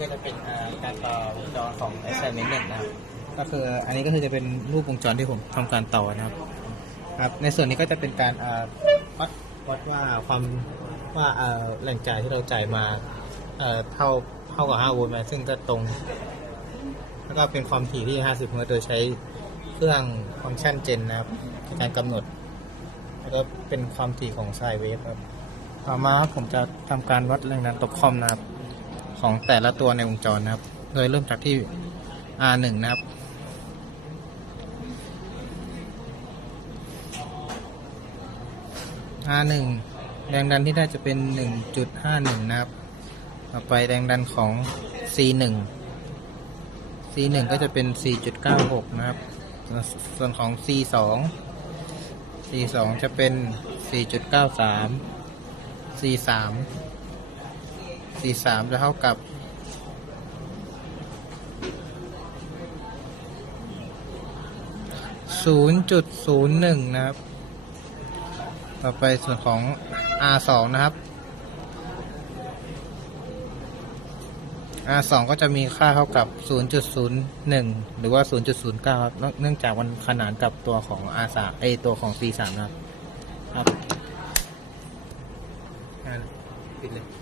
ก็จะเป็นการต่อวงจรของ assignment หนึ่งนะครับก็คืออันนี้ก็คือจะเป็นรูปวงจรที่ผมทำการต่อนะครับ ครับ ในส่วนนี้ก็จะเป็นการวัดวัดว่าความว่าแหล่งจ่ายที่เราจ่ายมาเท่าเท่ากับ5โวลต์ไหมซึ่งก็ตรง แล้วก็เป็นความถี่ที่ 50เฮิร์ตซ์โดยใช้เครื่องฟังก์ชันเจนนะครับในการกำหนด แล้วก็เป็นความถี่ของไซเวฟครับ ต่อมาผมจะทำการวัดแรงดันตกคอมนะครับ ของแต่ละตัวในวงจรนะครับ โดยเริ่มจากที่ R1 นะครับ R1 แรงดันที่ได้จะเป็น 1.51 นะครับ ต่อไปแรงดันของ C1 C1 ก็จะเป็น 4.96 นะครับ ส่วนของ C2 C2 จะเป็น 4.93 C3 C3 จะเท่ากับ0.01นะครับ ต่อไปส่วนของ R2 นะครับ R2 ก็จะมีค่าเท่ากับ0.01หรือว่า0.09ครับ เนื่องจากมันขนานกับตัวของ R3 ไอตัวของ C3 นะครับ ครับปิดเลย